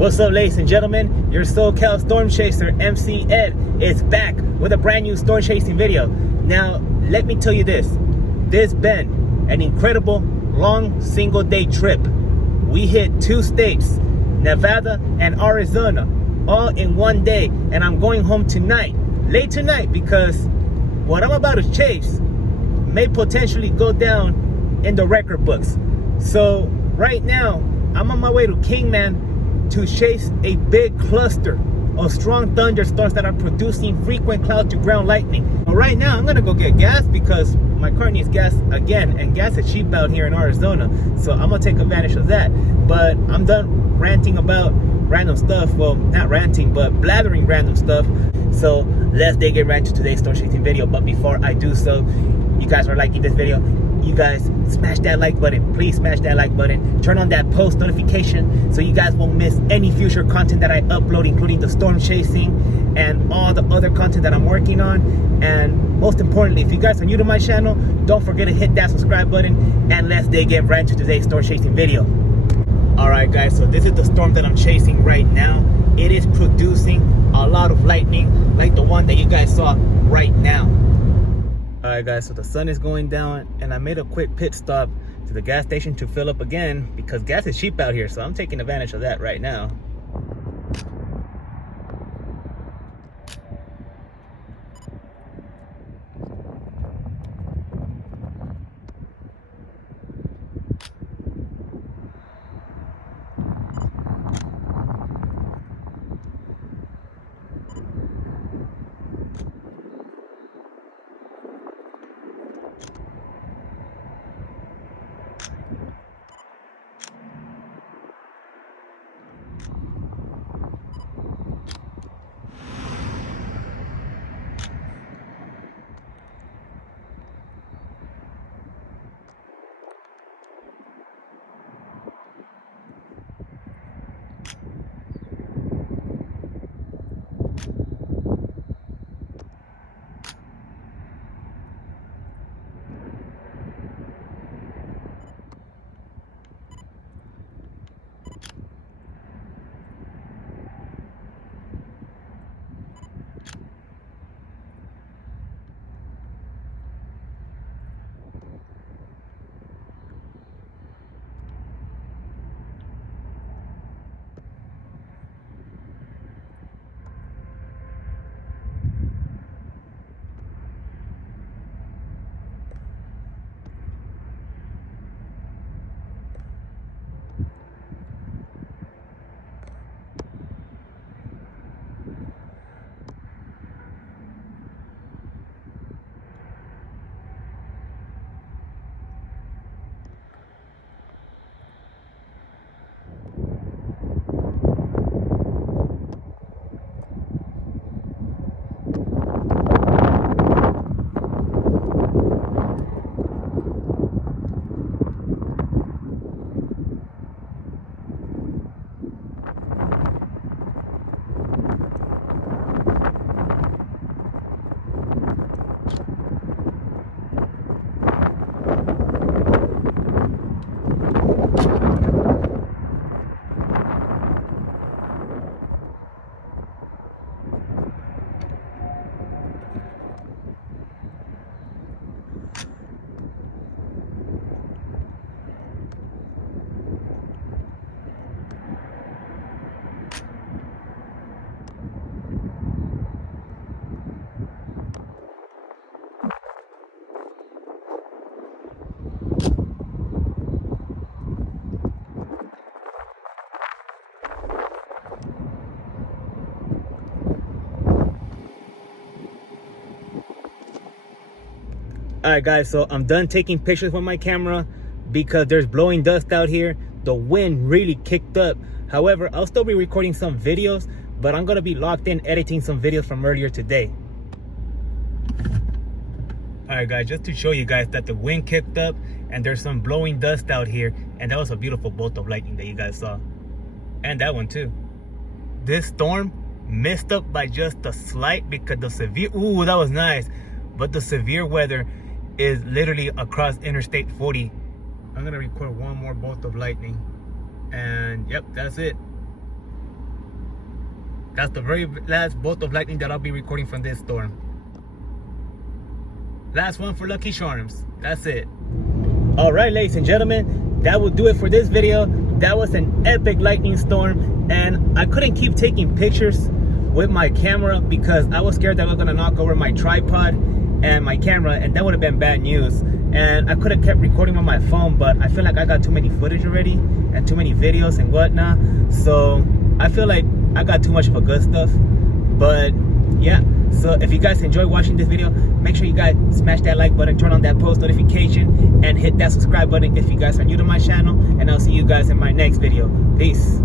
What's up, ladies and gentlemen? Your SoCal Storm Chaser, MC Ed, is back with a brand new storm chasing video. Now, let me tell you this. This has been an incredible, long, single-day trip. We hit 2 states, Nevada and Arizona, all in one day. And I'm going home tonight, late tonight, because what I'm about to chase may potentially go down in the record books. So, right now, I'm on my way to Kingman to chase a big cluster of strong thunderstorms that are producing frequent cloud to ground lightning. But right now, I'm gonna go get gas because my car needs gas again, and gas is cheap out here in Arizona. So I'm gonna take advantage of that. But I'm done ranting about random stuff. Well, not ranting, but blathering random stuff. So let's dig in right into today's storm chasing video. But before I do so, you guys are liking this video, you guys smash that like button. Please smash that like button. Turn on that post notification so you guys won't miss any future content that I upload, including the storm chasing and all the other content that I'm working on. And most importantly, if you guys are new to my channel, don't forget to hit that subscribe button, and let's dig in right into today's storm chasing video. Alright guys, so this is the storm that I'm chasing right now. It is producing a lot of lightning like the one that you guys saw right now. Alright guys, so the sun is going down, and I made a quick pit stop to the gas station to fill up again because gas is cheap out here, so I'm taking advantage of that right now. Alright guys, so I'm done taking pictures with my camera because there's blowing dust out here. The wind really kicked up. However, I'll still be recording some videos, but I'm gonna be locked in editing some videos from earlier today. Alright guys, just to show you guys that the wind kicked up and there's some blowing dust out here, and that was a beautiful bolt of lightning that you guys saw. And that one too. This storm missed up by just a slight because the severe, ooh, that was nice. But the severe weather is literally across Interstate 40. I'm gonna record one more bolt of lightning, and yep, that's it. That's the very last bolt of lightning that I'll be recording from this storm. Last one for Lucky Charms. That's it. All right, ladies and gentlemen, that will do it for this video. That was an epic lightning storm, and I couldn't keep taking pictures with my camera because I was scared that I was gonna knock over my tripod and my camera, and that would have been bad news. And I could have kept recording on my phone, but I feel like I got too many footage already and too many videos and whatnot. So I feel like I got too much of a good stuff. But yeah, so if you guys enjoy watching this video, make sure you guys smash that like button, turn on that post notification, and hit that subscribe button if you guys are new to my channel. And I'll see you guys in my next video. Peace.